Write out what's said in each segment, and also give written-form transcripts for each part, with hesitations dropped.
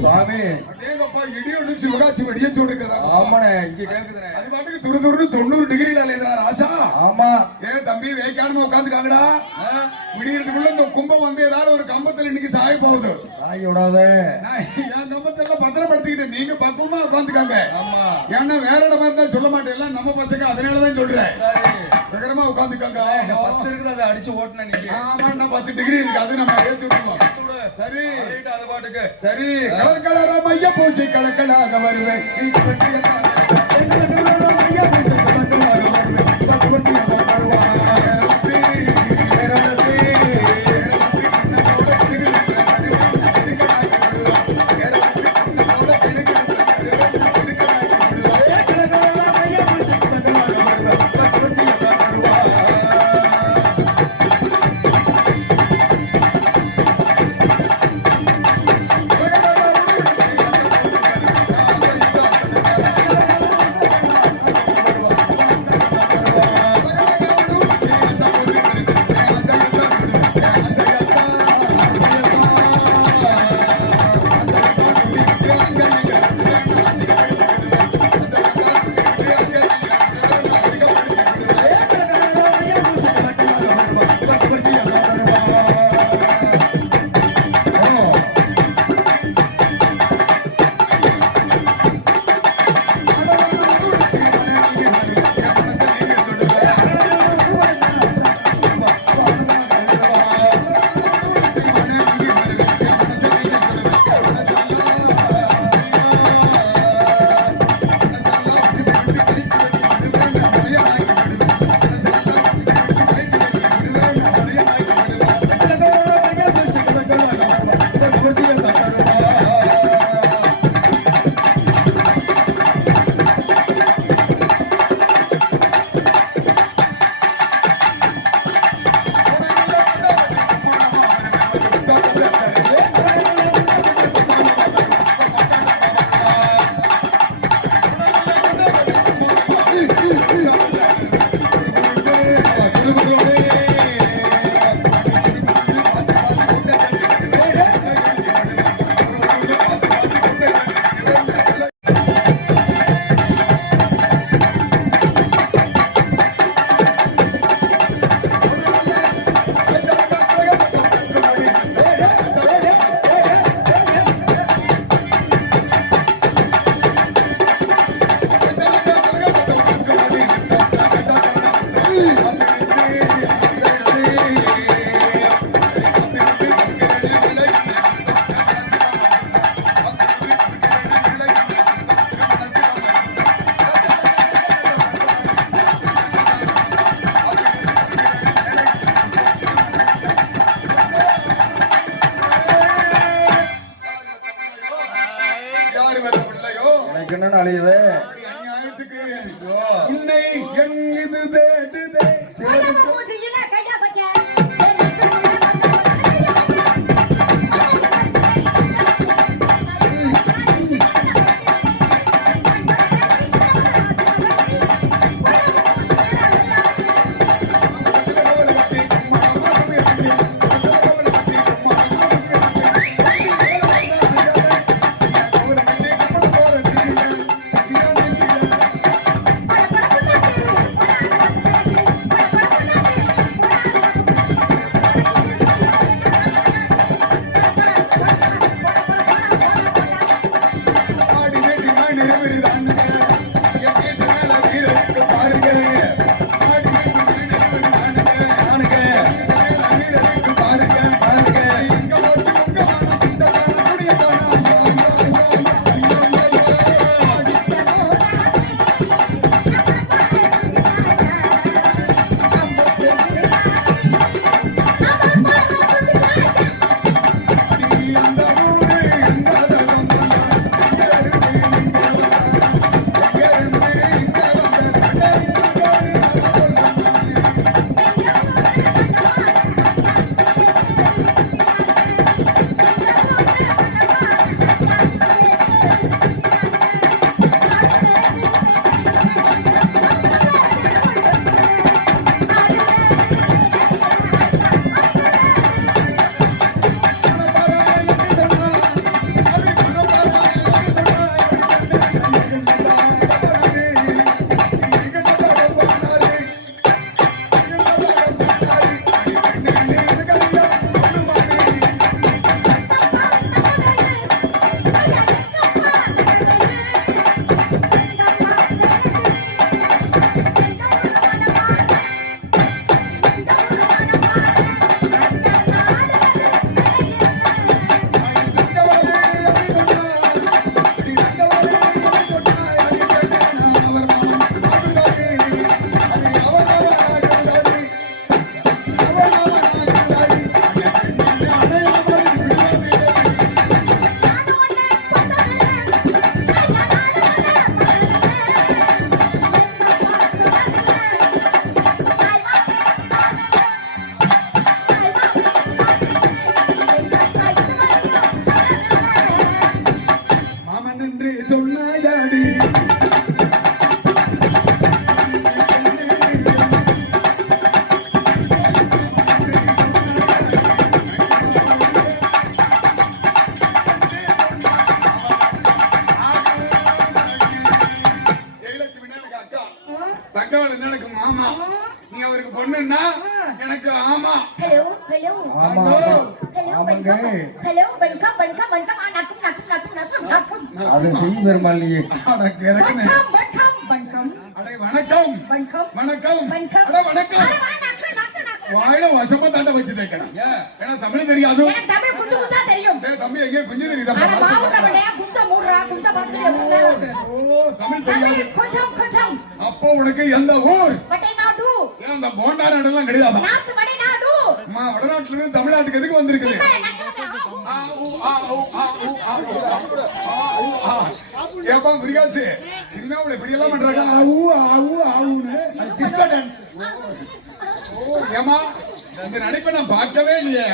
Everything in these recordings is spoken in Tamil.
சுவாமி இடியோடு சிவகாசி வெடிய சொல்லிருக்கிறான். ஆமாண்ணே இங்க கேக்குதுண்ணே. அது பாட்டுக்கு துரு துரு 90 டிகிரில எழுதுறாரு ஆசா. ஆமா ஏன் தம்பி வேக்கானமா உட்காந்துக்காங்கடா. விடியறதுக்குள்ள இந்த கும்பம் வந்து ஏதாவது ஒரு கம்பத்துல இன்னைக்கு சாய போகுது. சாய விடாத. என் கம்பத்தெல்லாம் பத்திரப்படுத்திக்கிட்டு நீங்க பக்கமா உட்காந்துக்காங்க. ஆமா ஏன்னா வேற இடமா இருந்தா சொல்ல மாட்டேன். எல்லாம் நம்ம பசங்க அதனாலதான் சொல்றேன். விகரமா உட்காந்துக்காங்க. 10 இருக்குது அதை அடிச்சு ஓட்டுன நீங்க. ஆமா 10 டிகிரி இருக்கு. அது நம்ம ஏத்தி விட்டுருவோம். சரி அது பாட்டுக்கு சரி. கலர் கலரா மைய பூச்சி கலக்கலாக வருவேன். தங்கவேல் என்ன எனக்கு மாமா, நீ அவருக்கு பொண்ணுன்னா எனக்கு ஆமா. ஹலோ ஹலோ ஆமா ஆமாங்க ஹலோ வணக்கம் வணக்கம் வணக்கம் நக்கும் நக்கும் நக்கும் நக்கும் நக்கும் அது செய் பெருமாள் நீ வணக்கம் வணக்கம் வணக்கம் அடே வணக்கம் வணக்கம் வணக்கம் வணக்கம் அட வணக்கம். நக்கு நக்கு நக்கு வாயில வசமா தாண்ட வச்சு தேக்கணும். ஏன்னா தமிழ் தெரியாது. எனக்கு தமிழ் குஞ்சு குஞ்சா தெரியும். தம்பி எங்கே கொஞ்சம் தெரியுதா? அட மாவுறவனே குஞ்ச மூடுறா குஞ்ச பாத்து ஓ தமிழ் தெரியாது. கொஞ்சம் கொஞ்சம் அப்போ உனக்கு எந்த ஊர்? வடநாடு. ஏன் அந்த போண்டா நாடெல்லாம் கிடையாதா? நாட்டு வடநாடு. அம்மா வடநாட்டுல இருந்து தமிழ்நாட்டுக்கு எதுக்கு வந்திருக்குது? ஏப்பா புரியாச்சு சினிமாவுல இப்படி எல்லாம் பண்றாங்க. ஆவு ஆவு ஆவுன்னு டிஸ்கோ டான்ஸ். ஓ ஏமா இந்த நடிப்பை நான் பார்க்கவே இல்லையே.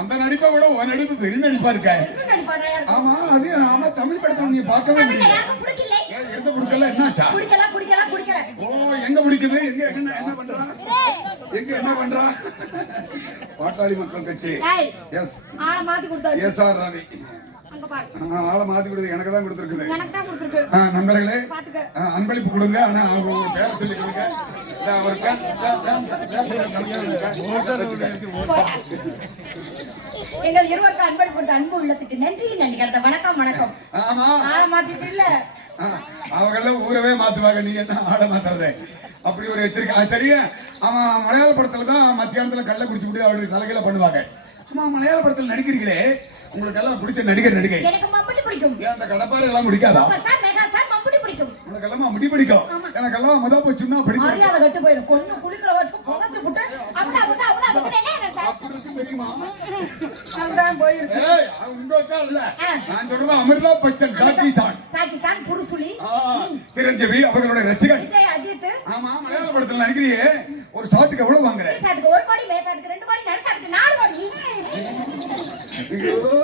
அந்த நடிப்பை விட உன் நடிப்பு பெரிய நடிப்பா இருக்க. ஆமா அது ஆமா தமிழ் படத்துல நீ பார்க்கவே முடியல. எந்த பிடிக்கல என்னாச்சா? குடிக்கல குடிக்கல குடிக்கல. ஓ எங்க பிடிக்குது? எங்க என்ன பண்றா? எங்க என்ன பண்றா? பாட்டாளி மக்கள் கட்சி. எஸ் ஆளை மாத்தி கொடுத்தாச்சு. S R Ravi. அங்க பாரு. ஆளை மாத்தி கொடுத்து எனக்கு தான் கொடுத்துருக்குது. எனக்கு தான் கொடுத்துருக்கு. நண்பர்களே பாத்துக்க. அன்பளிப்பு கொடுங்க. ஆனா அவங்க பேர சொல்லி கொடுங்க. அவர் எங்கள் இருவருக்கும் அன்பளிப்பு அன்பு உள்ளத்துக்கு நன்றி நன்றி. வணக்கம் வணக்கம். ஆமா ஆளை மாத்திட்டு இல்ல அவங்கள ஊரவே மாத்துவாங்க. நீ என்ன ஆளை மாத்துறதே அப்படி ஒரு எச்சரிக்கை. சரியா அவன் மலையாள படத்துல தான் மத்தியானத்துல கள்ள குடிச்சு விட்டு அவருடைய தலைகளை பண்ணுவாங்க. ஆமா மலையாள படத்துல நடிக்கிறீங்களே உங்களுக்கு எல்லாம் பிடிச்ச நடிகை எனக்கு மம்பட்டி பிடிக்கும். ஏன் அந்த கடப்பாறை எல்லாம் பிடிக்காதா? சூப்பர் மெகா ஸ்டார் மம்பட்டி பிடிக்கும். உனக்கு எல்லாம் முடி பிடிக்கும். எனக்கெல்லாம் முத போச்சுன்னா பிடிக்கும். மரியாதை கட்டு போயிடும். கொன்னு குளிக்கல வச்சு புதைச்சு விட்டு அப்படி அப்படி இருக்கு தெரியுமா? அதான் போயிருச்சு. ஏய் உங்க அக்கா இல்ல நான் சொல்றது அமிர்தா பச்சன் சாக்கி சான் புருசுலி சிரஞ்சீவி அவர்களுடைய ரசிகன். விஜய் அஜித். ஆமா மலையாள படத்துல நடிக்கிறியே ஒரு ஷாட்டுக்கு எவ்வளவு வாங்குற? சாட்டுக்கு 1 கோடி, மேசாட்டுக்கு 2 கோடி, நடுசாட்டுக்கு 4 கோடி.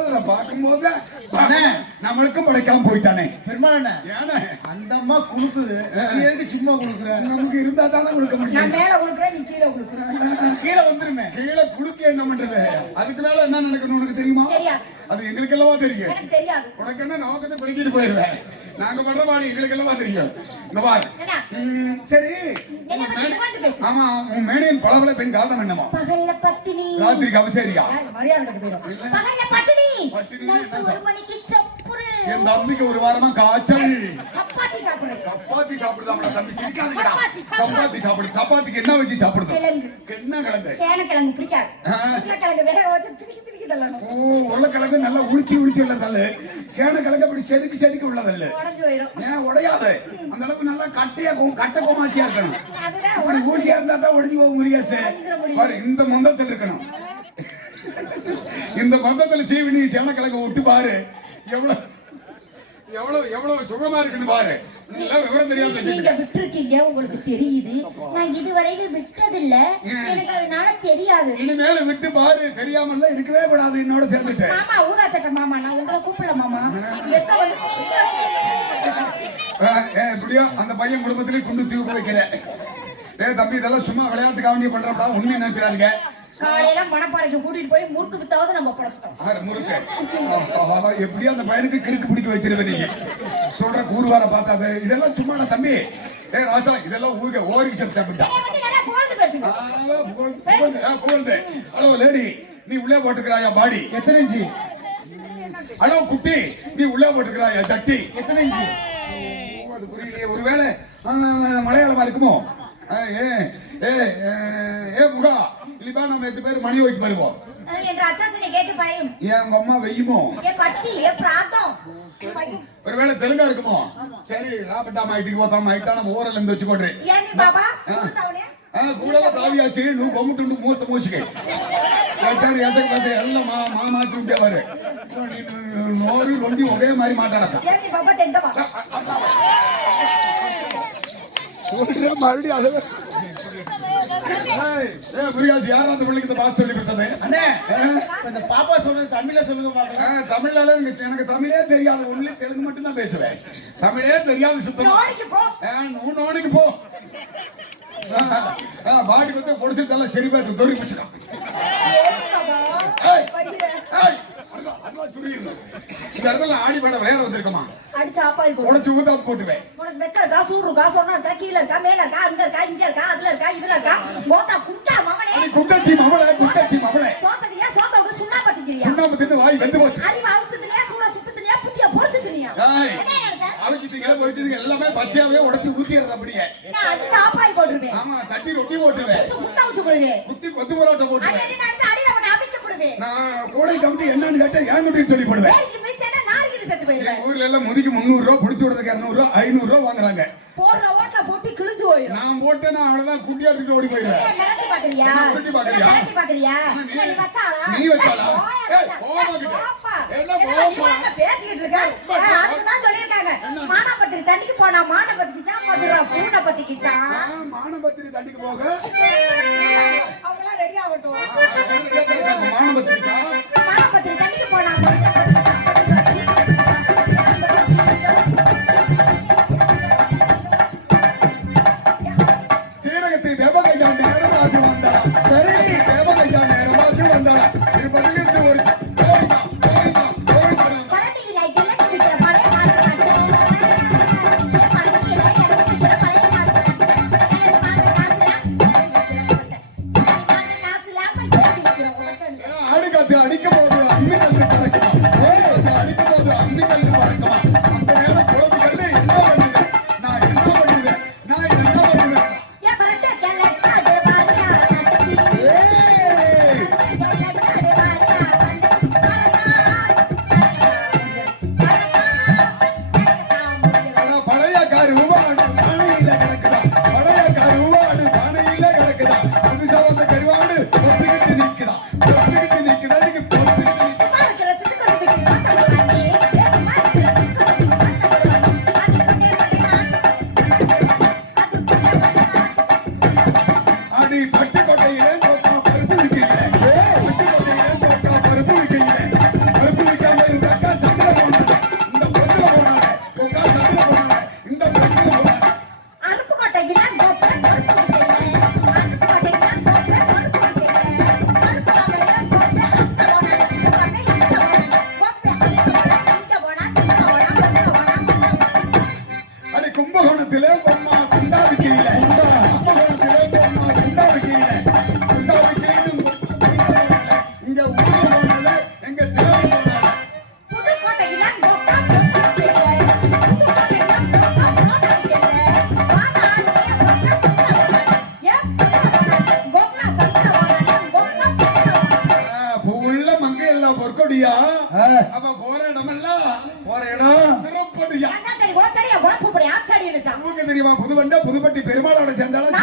இத பாக்கும்போது நம்மளுக்கும் படைக்காம போயிட்டானே பெருமாள் ஏன்னா அந்த அம்மா குடுக்குது நீ எதுக்கு சும்மா குடுக்குற? நமக்கு இருந்தா தானே கொடுக்க நான் முடியும். மேல குடுக்குறேன் நீ கீழே குடுக்குற. கீழே வந்துருமே. கீழே குடுக்க என்ன பண்றது? அதுக்கு மேல என்ன நடக்கணும் உனக்கு தெரியுமா? தெரியாது. அது எங்களுக்கு எல்லவா தெரியும். எனக்கு தெரியாது. உனக்கு என்ன நோக்கத்தை பிடிக்கிட்டு போயிருவேன். நாங்க பண்ற மாதிரி எங்களுக்கு எல்லவா தெரியும். இந்த பாரு சரி என்ன பத்தி வந்து பேசு. ஆமா உன் மேடையின் பலபல பெண் காரணம் என்னமோ? பகல்ல பத்தினி ராத்திரிக்கு அவசரியா? மரியாதை கட்டு போயிடும். பகல்ல பத்தினி பத்தினி நைட்டு 1 மணிக்கு சப்புரு. என் தம்பிக்கு ஒரு வாரமா காய்ச்சல். சப்பாத்தி சாப்பிடு. சப்பாத்தி சாப்பிடுதாம்டா தம்பி சிரிக்காதீங்கடா. சப்பாத்தி சாப்பிடு. சப்பாத்திக்கு என்ன வச்சு சாப்பிடுது? கிழங்கு. என்ன கிழங்கு? சேனக்கிழங்கு பிடிக்காது. சேனக்கிழங்கு வேக வச்சு பிடிக்கி பிடிக்கி தள்ளணும். ஓ உருளைக்கிழங்கு நல்லா உளிச்சு உள்ள தள்ளு. சேனக்கிழங்கு அப்படி செதுக்கி உள்ளதல்ல. உடைஞ்சு போயிடும். ஏன் உடையாது? அந்த அளவுக்கு நல்லா கட்ட கோமாசியா இருக்கணும். அதுதான் அப்படி ஊசியா இருந்தா தான் உடைஞ்சு போக முடியாது. பாரு இந்த மொந்தத்தில் இருக்கணும். இந்த மொந்தத்தில் சீவி நீ சேனக்கிழங்கு விட்டு பாரு எவ்வளவு எவ்வளவு எவ்வளவு சுகமா இருக்குன்னு பாரு. விவரம் தெரியாம நீங்க விட்டுருக்கீங்க உங்களுக்கு தெரியுது. நான் இதுவரையிலும் விட்டதில்ல. எனக்கு அதனால தெரியாது. இனிமேல விட்டு பாரு. தெரியாமல இருக்கவே கூடாது. என்னோட சேர்ந்துட்டு மாமா ஊதா சட்டை மாமா நான் உங்களை கூப்பிடல மாமா. எப்படியோ அந்த பையன் குடும்பத்திலே குண்டு தூக்கி வைக்கிறேன். தம்பி இதெல்லாம் சும்மா விளையாட்டுக்கு வேண்டிய பண்றப்பா உண்மையை நினைக்கிறாங்க. காலையில மணப்பாறைக்கு கூட்டிட்டு போய் முறுக்கு வித்தாவது நம்ம பழச்சிட்டோம். முறுக்கு எப்படியோ அந்த பையனுக்கு கிறுக்கு பிடிக்க வச்சிருவேன். நீங்க சொல்ற கூறுவார பார்த்தாது இதெல்லாம் சும்மா தம்பி. ராஜா இதெல்லாம் ஓரிக்கு சாப்பிட்டா ஹலோ லேடி நீ உள்ளே போட்டுக்கிறாயா பாடி எத்தனை இன்ச்சு? ஹலோ குட்டி நீ உள்ளே போட்டுக்கிறாயா தட்டி எத்தனை இன்ச்சு? அது புரியலையே. ஒருவேளை மலையாளமா இருக்குமோ? முகா இல்லப்பா நம்ம 8 பேர் மணி ஓய்ட்டு வருவோம். என் அம்மா வெய்யுமோ? ஒருவேளை தெலுங்கா இருக்குமோ? சரி லாபட்டா மாயிட்டு போத்தா மாயிட்டா நம்ம ஊரில் இருந்து வச்சுக்கோட்றேன். கூட தாவியாச்சு నువ్వు కొమ్ముతుండు మూత మూసికే ఎక్కడ ఎదగ ಎಲ್ಲ మామాచి ఉండేవారు. నోరు రొండి ఒకే మరి మాట్లాడతా மறுபடியும் அதை புரியாது. யாரும் அந்த பிள்ளைக்கு இந்த பாத்து சொல்லி கொடுத்தது அண்ணே இந்த பாப்பா சொல்றது தமிழ்ல சொல்லுங்க. தமிழ்ல எனக்கு தமிழே தெரியாது. ஒன்லி தெலுங்கு மட்டும் தான் பேசுவேன். தமிழே தெரியாது சுத்தமா. நோனிக்கு போ பாடி வந்து பொடிச்சிருந்தாலும் சரி பார்த்து தொறி பிடிச்சிடும். இந்த இடத்துல ஆடி பாட விளையாட வந்திருக்கமா அடிச்சு ஆப்பாயில் போடு. உடச்சு ஊதா போட்டுவேன். உனக்கு வெக்க இருக்கா, சூடு இருக்கா, சொன்னா இருக்கா, கீழே இருக்கா, மேல இருக்கா, அங்க இருக்கா, இங்க இருக்கா, அதுல இருக்கா, இதுல இருக்கா, கோத்தா குட்டா மவனே. நீ குட்டச்சி மவளே, குட்டச்சி மவளே. சோத்ததியா, சோத்த விட்டு சுண்ணாம்பு பத்திக்கிறியா? சுண்ணாம்பு தின்னு வாய் வெந்து போச்சு. அறிவு அவுத்துதியா, சூட சுத்துதியா, புத்திய பொரிச்சுதியா? ஏய், என்ன நினைச்ச? அவிச்சிட்டீங்க போயிட்டீங்க எல்லாமே பச்சையாவே உடைச்சு ஊத்திறது அப்படியே. நான் அடிச்சு ஆப்பாயில் போட்டுருவேன். ஆமா, தட்டி ரொட்டி போட்டுவேன். குட்டா வச்சு போடுவேன். குத்தி கொத்து பரோட்டா போட்டுவேன். அடி நினைச்சு அடியில போட்டு அபிக்க போடுவேன். நான் கோடை கமிட்டி என்னன்னு கேட்டா ஏன் குட்டின்னு சொல்லி போடுவேன். ஏறிட்டு மிச்சேன்னா நாரிக்கிட்டு செத்து போயிடுவேன். எங்க ஊர்ல எல்லாம் முதிக்கு 300 ரூபா புடிச்சு விடுறதுக்கு 200 ரூபா 500 ரூபா வாங்குறாங்க. போடுற ஓட்டல போட்டு கிழிஞ்சு போயிடும். நான் போட்டேன்னா அவ்வளவுதான் குட்டி எடுத்துட்டு ஓடி போயிடுவேன். மிரட்டி பாக்குறியா? என்ன மிரட்டி பாக்குறியா? மிரட்டி பாக்குறியா? நீ வச்சாளா? நீ வச்சாளா? ஏய், போமா கிட்ட. என்ன போமா? பேசிக்கிட்டு இருக்க? அதுக்கு தான் சொல்லிருக்காங்க. மானாபத்திரி தண்ணிக்கு போனா மானபத்திரிச்சா மதுரா பூனை பத்திக்கிச்சா. மானபத்திரி தண்டிக்கு போக அவங்களாம் ரெடி ஆகட்டும். மானபத்திரிக்கா மானாபத்திரி தண்ணிக்கு போனா சீரகத்தை தேவதையா நேரமாகி வந்தாளா தேவதையா நேரமாகி வந்தாளா இருப்பதிலிருந்து ஒரு பழனியில கிழக்கு விக்கிற பழைய மாட்டு பழனியில கிழக்கு விக்கிற பழைய ஆடு காத்து அடிக்கும் போது அம்மி கல்லு பறக்குமா அடிக்கும் போது அம்மி கல்லு பறக்குமா அந்த நேரம் குழம்பு கல்லு என்ன பண்ணுவேன் நான் என்ன பண்ணுவேன் நான் என்ன பண்ணுவேன் பழைய கார் ரூபாடு பானையில கிடக்குதா பழைய கார் ரூபாடு பானையில கிடக்குதா புதுசா வந்த கருவாடு பொத்துக்கிட்டு நிக்குதா இதுக்கு பொத்துக்கிட்டு அடி பட்டுக்கோட்டையிலே தோட்டா பருப்பு விற்கிறேன் பட்டுக்கோட்டையிலே தோட்டா பருப்பு விற்கிறேன் பருப்பு விற்காம இருந்தாக்கா சத்திர போனாங்க இந்த பொருள போனாங்க உங்கா சத்திர போனாங்க இந்த பொருள போனாங்க அடி கும்பகோணத்திலே பொம்மா குண்டா விற்கிறீங்க கும்பகோணத்திலே பொம்மா குண்டா விற்கிறீங்க குண்டா விற்கிறீங்க இங்க ஊர்ல போனால எங்க தேவை போனால உள்ள மங்க எல்லாம் பொற்கொடியா அப்ப போற இடமெல்லாம் போற இடம் சிறப்படியா உங்களுக்கு தெரியுமா புதுவண்ட புதுப்பட்டி பெருமாளோட சேர்ந்தாலும்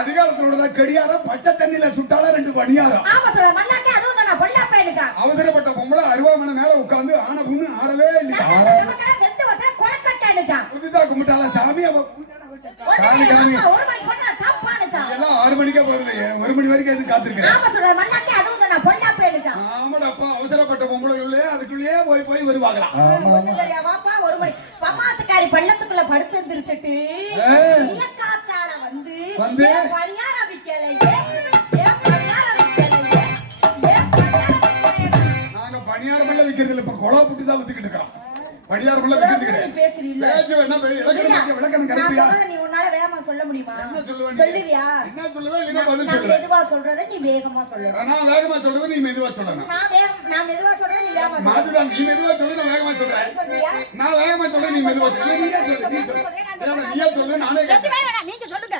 அதிகாரத்தோட தான் கடியாரம் பச்சை தண்ணியில சுட்டாலும் 2 பணியாரம் அவசரப்பட்ட பொம்பளை அருவாமனை மேல உட்கார்ந்து ஆன புண்ணு ஆடவே இல்லையா புதுதா கும்பிட்டால சாமி அவ காமி காமி எல்லாம் 6 மணிக்கே போறது 1 மணி வரைக்கும் எதுவும் காத்திருக்கேன் ஆமாடப்பா அவசரப்பட்ட பொம்பளைக்குள்ளே அதுக்குள்ளேயே போய் வருவாங்களாம் பள்ளத்துக்குள்ள படுத்து இருந்துருச்சுட்டு இலக்காத்தால வந்து பணியார விக்கலையே நாங்க பணியாரம் எல்லாம் விக்கிறது இல்ல இப்ப கொலை புட்டி தான் வித்துக்கிட்டு இருக்கிறோம் பணியாரம் எல்லாம் விக்கிறது கிடையாது பேச்சு வேணா விளக்கணும் கரெக்டியா நீ உன்னால வேகமா சொல்ல முடியுமா என்ன சொல்லுவேன் சொல்லுவியா என்ன சொல்லுவேன் இல்ல பதில் நான் சொல்லுவேன் மெதுவா சொல்றதை நீ வேகமா சொல்லணும் நான் வேகமா சொல்றது நீ மெதுவா சொல்லணும் நான் மெதுவா சொல்றதை நீ வேகமா சொல்லணும் மாதுதான் நீ மெதுவா சொல்லு நான் வேகமா சொல்றேன் சொல்றியா நான் வேகமா சொல்றேன் நீ மெதுவா சொல்லு நீயே சொல்லு நானே கேட்கிறேன் நீங்க சொல்லுங்க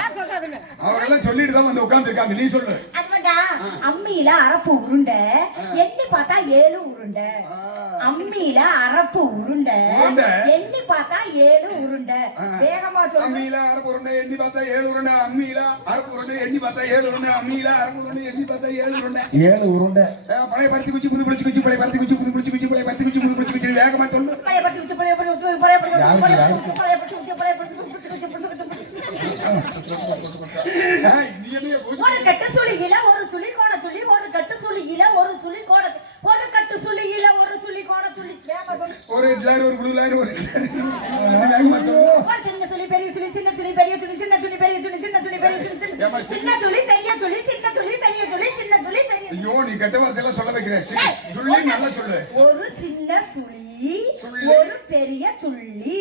யார் சொல்றதுன்னு அவங்க எல்லாம் சொல்லிட்டு தான் வந்து உட்கார்ந்திருக்காங்க நீ சொல்லு அதுமண்டா அம்மியில அரப்பு உருண்டை எண்ணி பார்த்தா 7 உருண்டை அம்மியில அரப்பு உருண்டை எண்ணி பார்த்தா 7 உருண்டை வேகமா சொல்லு அம்மியில அரப்பு உருண்டை எண்ணி பார்த்தா 7 உருண்டை அம்மியில அரப்பு உருண்டை எண்ணி பார்த்தா 7 உருண்டை அம்மியில அரப்பு உருண்டை எண்ணி பார்த்தா 7 உருண்டை 7 உருண்டை பழைய பருத்தி குச்சி புது புடிச்சு குச்சி பழைய பருத்தி குச்சி புது புடிச்சு குச்சி பழைய பருத்தி குச்சி புது புடிச்சு குச்சி வேகமா சொல்லு பழைய பருத்தி குச்சி பழைய பருத்தி குச்சி பழைய பருத்தி குச்சி பழைய பருத்தி குச்சி பழைய பருத்தி குச்சி பழைய பருத்தி ஒரு கட்டு சுளியில ஒரு சுளி கோண சுளி ஒரு கட்டு சுளியில ஒரு சுளி கோண ஒரு கட்டு சுளியில ஒரு சுளி கோண சுளி வேகமா சொல்லு ஒரு லைன் ஒரு குளு லைன் ஒரு சின்ன சுளி பெரிய சுளி சின்ன சுளி பெரிய சுளி சின்ன சுளி பெரிய சுளி சின்ன சுளி பெரிய சுளி சின்ன சுளி பெரிய சுளி சின்ன சுளி பெரிய சுளி சின்ன சுளி பெரிய ஐயோ நீ கெட்ட வார்த்தையெல்லாம் சொல்ல வைக்கிறேன் சொல்லி நல்லா சொல்லு. ஒரு சின்ன சுழி சுள்ளி. ஒரு பெரிய சுள்ளி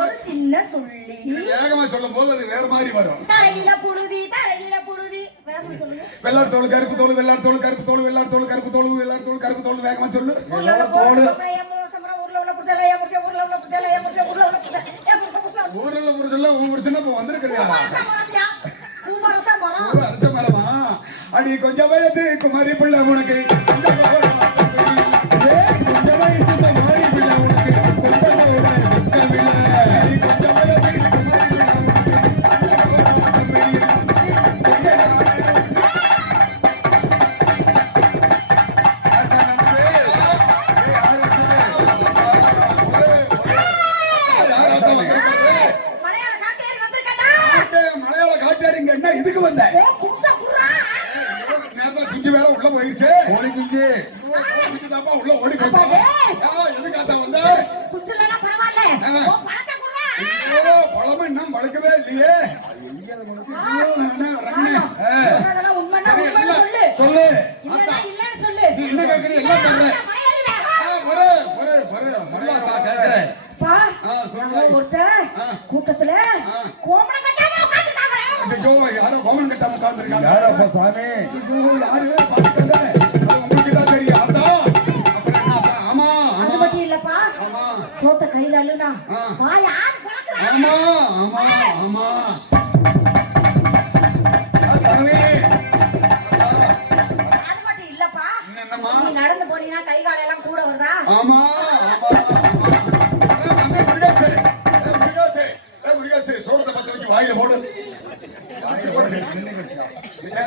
ஒரு சின்ன சுள்ளி. வேகமா சொல்லும் போது அது வேற மாதிரி வரும். தரையில புழுதி வேகமா சொல்லுங்க. வெள்ளார் தோல் கருப்பு தோல் வெள்ளார் தோல் கருப்பு தோல் வெள்ளார் தோல் கருப்பு தோல் வெள்ளார் தோல் கருப்பு தோல் வேகமா சொல்லு. ஊர்ல உள்ள புருஷன் மரமா அடி கொஞ்சம் வயசு குமாரி பிள்ளை உனக்கு கொஞ்சம் வயசு குமாரி பிள்ளை உனக்கு மலையாள காட்டாரிங்க என்ன இதுக்கு வந்த நேரத்துல குஞ்சு வேற உள்ள போயிடுச்சு. ஓடி குஞ்சு தாப்பா உள்ள ஓடி போச்சா எதுக்காக வந்த பழமா இன்னும் பழக்கவே இல்லையே. சொல்லு என்ன கேக்குறீங்க எல்லாம் சொல்றேன். கூட்டத்துல கோமணம் கட்டாம யாரோ கோமன் கட்டாம உட்கார்ந்துருக்காங்க. யாரப்பா சாமி? யாரு பாத்துக்கங்க உங்களுக்கு தான் தெரியும். அதான் அப்புறம் என்னப்பா? ஆமா அது மட்டும் இல்லப்பா சோத்த கையில அள்ளுனா வாய் ஆடு பழக்குறா. ஆமா ஆமா ஆமா சாமி. அது மட்டும் இல்லப்பா என்னம்மா? நீ நடந்து போனீங்கன்னா கை கால் எல்லாம் கூட வருதா? ஆமா ஆமா சோழத்தை பத்த வச்சு வாயில போடு.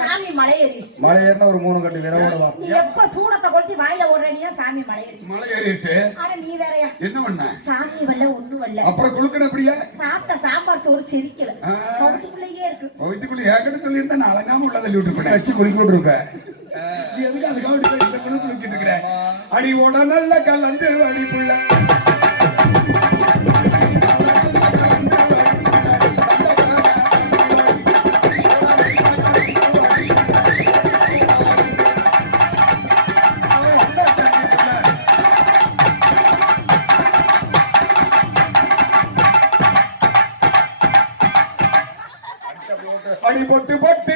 சாமி மலை ஏறிடுச்சு. மலை ஏறினா ஒரு 3 கட்டு விரவோடலாம். நீ எப்ப சூடத்தை கொளுத்தி வாயில ஓடுறீங்க சாமி மலை ஏறிடுச்சு. மலை ஏறிடுச்சு. ஆனா நீ வேறயா என்ன பண்ண? சாமி வரல ஒண்ணு வரல. அப்புறம் குளுக்கணும் எப்படியா? சாப்பிட்ட சாம்பார் சோறு செரிக்கல கவுத்துக்குள்ளேயே இருக்கு. வயிற்றுக்குள்ள ஏற்கனவே சொல்லியிருந்தா நான் அலங்காம உள்ள தள்ளி விட்டுருப்பேன். வச்சு குளிக்க விட்டுருப்பேன். நீ எதுக்கு அதுக்காக இந்த குளத்து குளிக்கிட்டு இருக்கிற? அடி ஓட நல்ல கலந்து அடிப்புள்ள அடி பொட்டு பொட்டு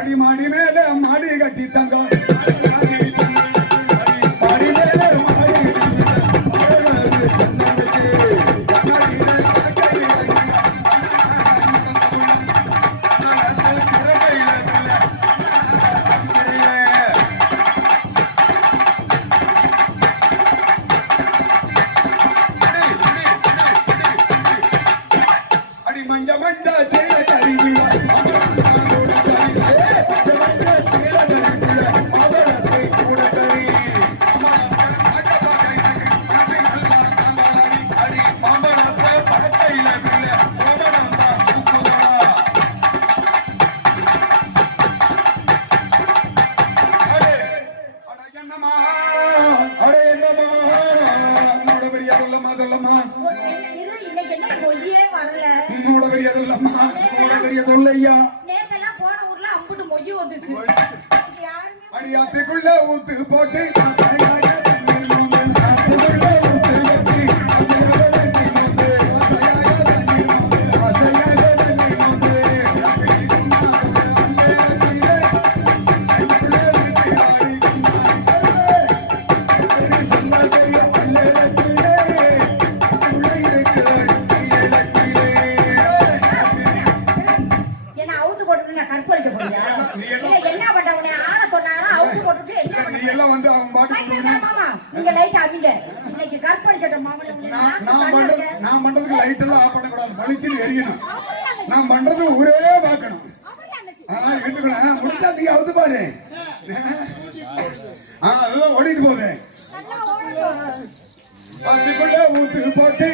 அடிமாடி மேல மாடி கட்டி தங்க அடி மஞ்ச மஞ்ச செய்த கருவி அடியாத்துக்குள்ள ஊத்து போட்டு கற்பழிக்க போறியா? நீ எல்லாம் இல்ல, என்ன பண்ற உன்னை ஆள சொன்னாரா அவுத்து போட்டுட்டு என்ன நீ பண்ற? எல்லாம் வந்து அவன் பாட்டு மாமா நீங்க லைட் ஆவீங்க. இன்னைக்கு கற்பழிக்கட்டும் மாமனே உன்னை. நான் பண்றதுக்கு லைட் எல்லாம் ஆஃப் பண்ண கூடாது, பளிச்சுன்னு எரியணும். நான் பண்றது ஊரே பார்க்கணும். எடுத்துக்கலாம் முடிஞ்சா நீ அவுத்து பாரு. அதெல்லாம் ஓடிட்டு போகுது. அதுக்குள்ள ஊத்து போட்டு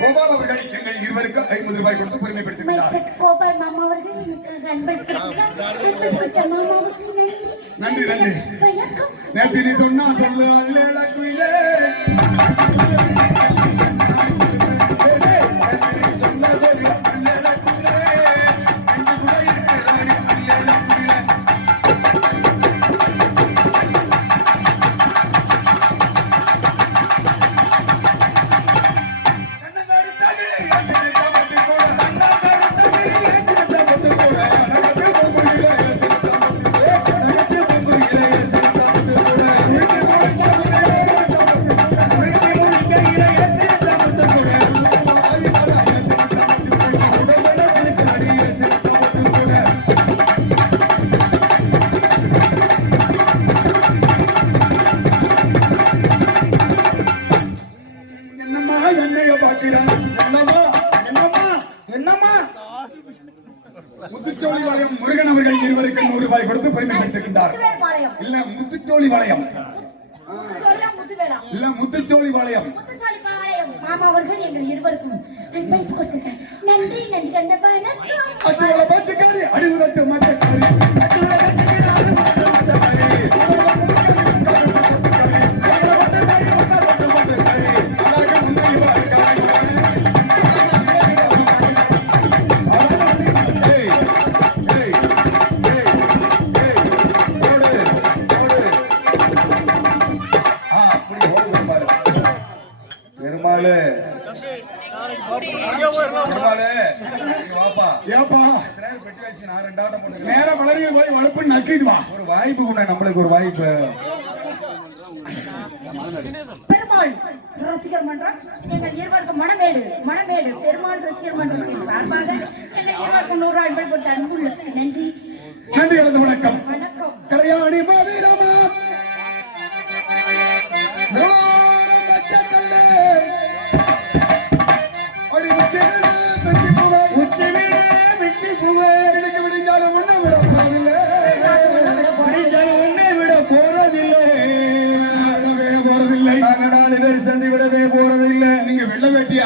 கோபால் அவர்கள் எங்கள் இருவருக்கு 50 ரூபாய் கொடுத்து பெருமைப்படுத்தினார். கோபால் மாமா அவர்கள் நன்றி நன்றி. நேற்று நீ சொன்னா சொல்லு அல்ல குயிலே முத்துச்சோழிபாளையம் முருகன் அவர்கள் இருவருக்கு 100 ரூபாய் கொடுத்து பெருமைப்படுத்துகின்றார். இல்ல முத்துச்சோழிபாளையம் இல்ல முத்துச்சோழிபாளையம் மாமா அவர்கள் எங்கள் இருவருக்கும் அன்பளிப்பு கொடுத்தார். நன்றி நன்றி கண்டபான அச்சுவல பச்சைக்காரி அடிவுதட்டு மச்சக்காரி அச்சுவல பச்சைக்காரி அடிவுதட்டு மச்சக்காரி ஒரு வாய்ப்பு நம்மளுக்கு ஒரு வாய்ப்பு. பெருமாள் ரசிகர் மன்றம் எங்கள் இருவருக்கும் மணமேடு பெருமாள் ரசிகர் மன்றத்தின் சார்பாக எங்கள் இருவருக்கும் 100 ரூபாய் அன்பளிப்பு கொடுத்த அன்புள்ள நன்றி நன்றி. வணக்கம் வணக்கம். கடையாணி மாவீரமா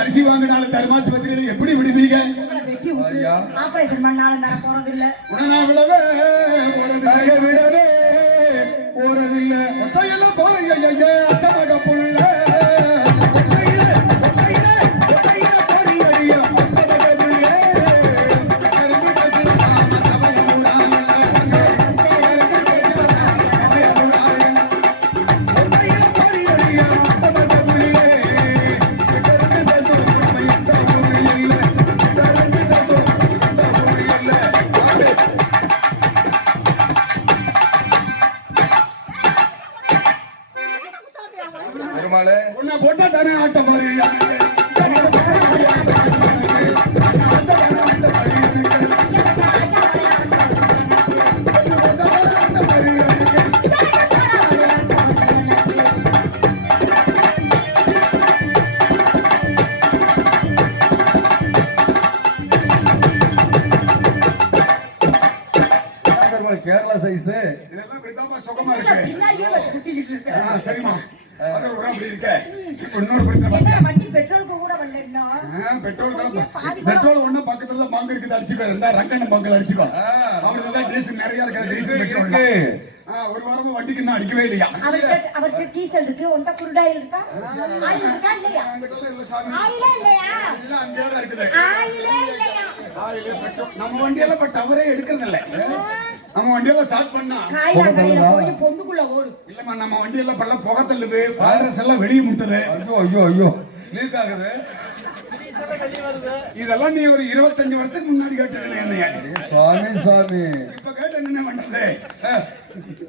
அரிசி வாங்கினாலும் தர்மாசு பத்திரிகை எப்படி விடுவீங்க? ஆபரேஷன் பண்ணாலும் தர போறதில்ல. விடவே போறதில்லை. ஒத்தையெல்லாம் போறீங்க அத்தமாக புள்ள உன்னை போட்டா தானே ஆட்டம் கேரளா சைஸ் இதெல்லாம் சுகமா இருக்கு. சரிமா பெட்ரோல் ஒண்ணு பக்கத்துல பங்கு இருக்குது அடிச்சுக்கோ. ரங்கண்ண பங்கு அடிச்சுக்கோ. நிறைய இருக்கு. ஒரு வாரமா வண்டிக்கு இன்னும் அடிக்கவே இல்லையா? அவருக்கு டீசல் இருக்கு, ஒன்ட குருடாயில் இருக்கா, ஆயில் இருக்கா இல்லையா? ஆயிலே இல்லையா? எல்லாம் அங்கேதான் இருக்குது. ஆயிலே இல்லையா? ஆயிலே பெட்ரோல் நம்ம வண்டியில இப்ப டவரே எடுக்கிறது இல்ல. நம்ம வண்டியில ஸ்டார்ட் பண்ணா போய் பொந்துக்குள்ள ஓடு. இல்லம்மா நம்ம வண்டியில பல்ல புகை தள்ளுது, வைரஸ் எல்லாம் வெளியே முட்டுது. ஐயோ ஐயோ ஐயோ லீக் ஆகுது. இதெல்லாம் நீ ஒரு 25 வருஷத்துக்கு முன்னாடி கேட்டு என்னையா சுவாமி சுவாமி இப்ப கேட்டு என்ன பண்றது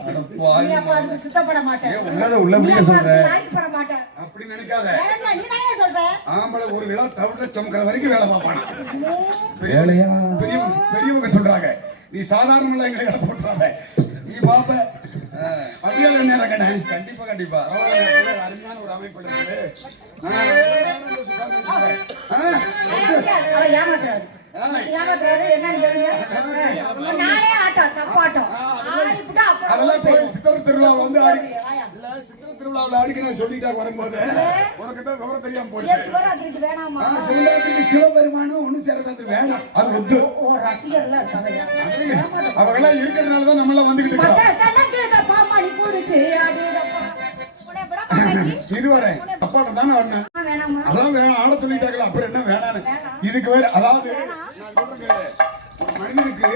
அட பாவி. நீ அப்ப அதுக்கு சுத்தப்பட மாட்டேன். ஏன் உள்ளத உள்ளபடியே நீ அப்ப சொல்ற? அதுக்கு லாய்க்கப்பட மாட்டேன். அப்படி நினைக்காத. வேற என்ன? நீ தானே சொல்ற. ஆம்பளை ஒரு கிலோ தவிட சுமக்கிற வரைக்கும் வேலை பார்ப்பானா வேலையா? பெரியவங்க சொல்றாங்க. நீ சாதாரண எங்களை வேலை போட்டுறாத. நீ பாப்ப. அப்படியே நேரம் கண்ணே. கண்டிப்பா கண்டிப்பா. அருமையான ஒரு அமைப்பு இருக்குது. அவ ஏமாத்துறாரு. ஏமாத்துறாரு என்னன்னு கேளுங்க. நானே ஆட்டம் தப்பாட்டம் ஆடிப்புட்டா அதெல்லாம் இப்போ அப்புறம் சித்திரை திருவிழா வந்து ஆடி வாயா. சித்திரை திருவிழாவில் ஆடிக்கு நான் சொல்லிட்டா வரும்போது உனக்கு தான் விவரம் தெரியாம போச்சு. ஏன் சிவராத்திரிக்கு வேணாமா? சிவராத்திரிக்கு சிவபெருமானும் ஒண்ணு சேரது வேணாம். அது ஒத்து ஓ ரசிகர்லாம் இருக்காங்கய்யா. அவங்கெல்லாம் இருக்கிறதுனால தான் நம்ம எல்லாம் வந்துகிட்டு இருக்கோம். மத்த கணக்குல பாமாடி போடுச்சு ஆடுதப்பா. உன்னை விட மாட்டேன். இருவரே அப்பாட்ட தானே ஆடினேன். வேணாமா? அதான் வேணாம் ஆட சொல்லிட்டாங்களா அப்புறம் என்ன வேணான்னு இதுக்கு வேற அதாவது நான் சொல்றேங்க ஒரு மனிதனுக்கு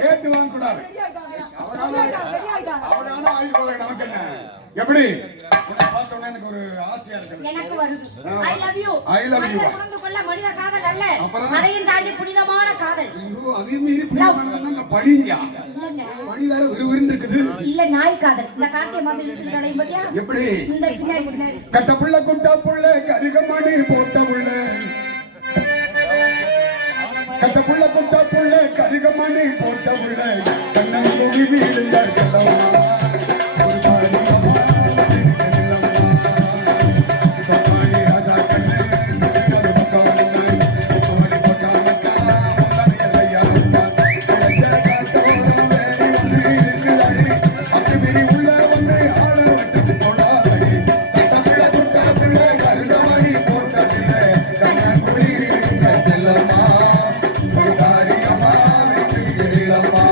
கேட்டு வாங்க கூடாது. அவனால ஆயுள் போற நமக்கு என்ன எப்படி உன்னை பார்த்த உடனே எனக்கு ஒரு ஆசையா இருக்கு. எனக்கு வருது. I love you. I love you. மனிதர் உணர்ந்து கொள்ள மனித காதல் அல்ல. அப்புறம்? அதையும் தாண்டி புனிதமான காதல். ஐயோ அதையும் மீறி புனிதமானதுன்னா இந்த பழியா இல்லங்க. பழி வேற விறுவிறுன்னு இருக்குது. இல்ல நாய் காதல். இந்த கார்த்திகை மாசம் இருக்குது கடையும் பாத்தியா? எப்படி இந்த பின்னாடி பின்னாடி. கட்ட புள்ள குட்டா புள்ள கரிகமணி போட்ட புள்ள கட்ட புள்ள குட்டா புள்ள கரிகமணி போட்ட புள்ள கண்ணங்கொடி வீடுந்தார் கதவா ஒரு பாரிகமா கண்ணி ராஜா கண்ணே ஒரு பக்கம் ஒரு பக்கம் ஐயா காட்டோரம் வேறி வந்து இருக்குதாடி அப்படி மீறி உள்ள வந்து ஆள விட்டு போடாதடி கட்ட புள்ள குட்டா புள்ள கரிகமணி போட்ட புள்ள கண்ணங்கொடி வீடுந்தார் செல்லம்மா ஒரு காரியமா வெற்றி எழிலம்மா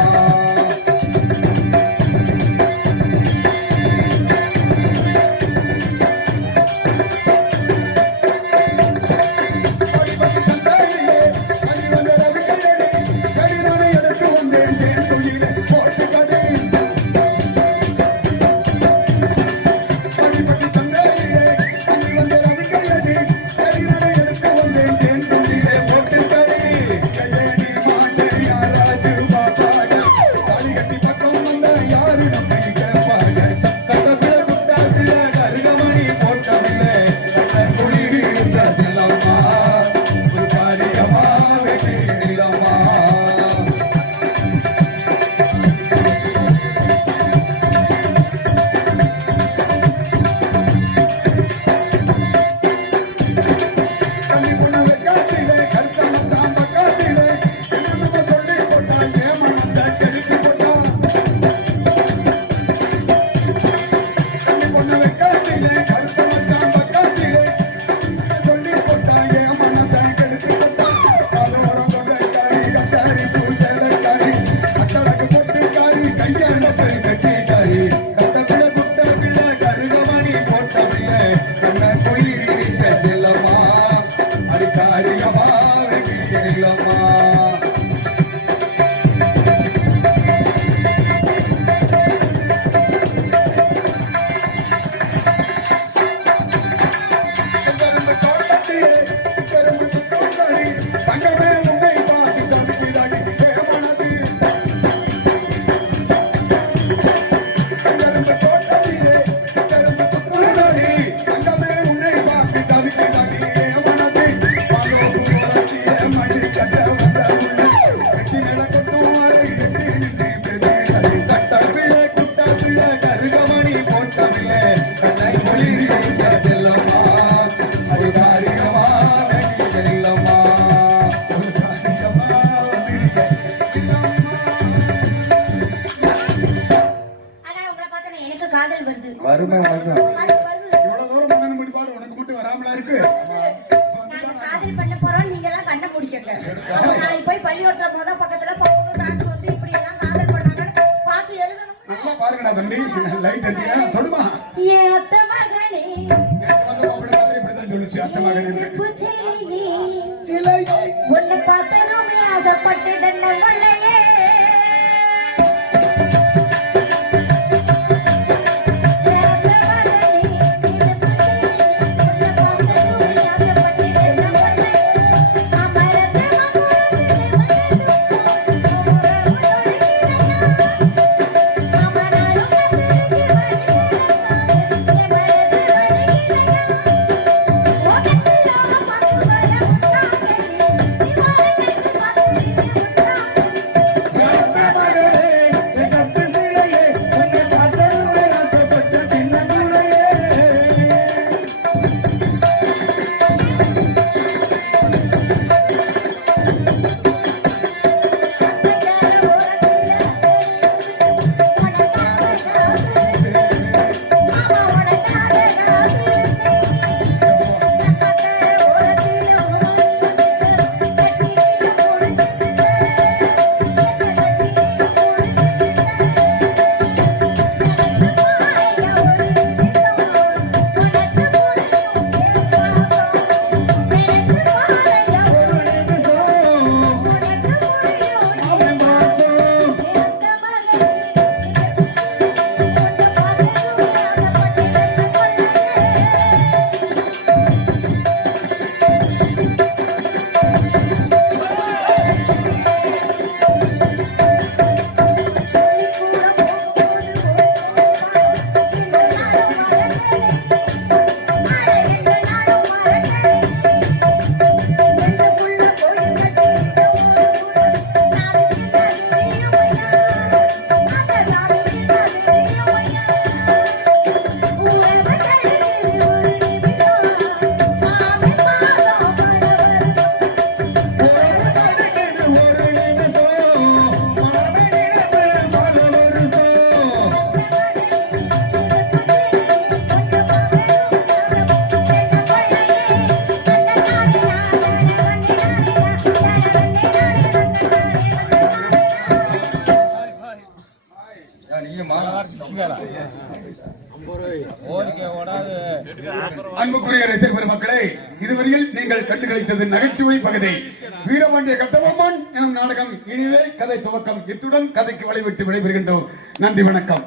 வறுமை வரும். இவ்வளவு தூரம் பண்ண முடிப்பாடு உனக்கு மட்டும் வராமலா இருக்கு. நாங்க காதல் பண்ண போறோம், நீங்க எல்லாம் கண்டுபிடிக்கங்க. அப்ப நாளைக்கு போய் பள்ளியோட்டம் முத பக்கத்துல பக்கத்துல டாக்டர் வந்து இப்படி எல்லாம் காதல் பண்ணாங்கன்னு பார்த்து எழுதணும். நல்லா பாருங்கடா தம்பி, லைட் அடியா தொடுமா. ஏன் அத்தை மகனே நேத்து வந்து அப்படி மாதிரி இப்படிதான் சொல்லுச்சு அத்தை மகனே. புத்திரியே சிலை உன்னை பார்த்ததுமே ஆசைப்பட்டுடன் வள்ளையே அன்புக்குரிய ரசிகர் பெருமக்களே, இதுவரையில் நீங்கள் கண்டுகளித்தது நகைச்சுவை பகுதி. வீரபாண்டிய கட்டபொம்மன் எனும் நாடகம் இனிதே கதை துவக்கம். இத்துடன் கதைக்கு வழிவிட்டு விடைபெறுகின்றோம். நன்றி, வணக்கம்.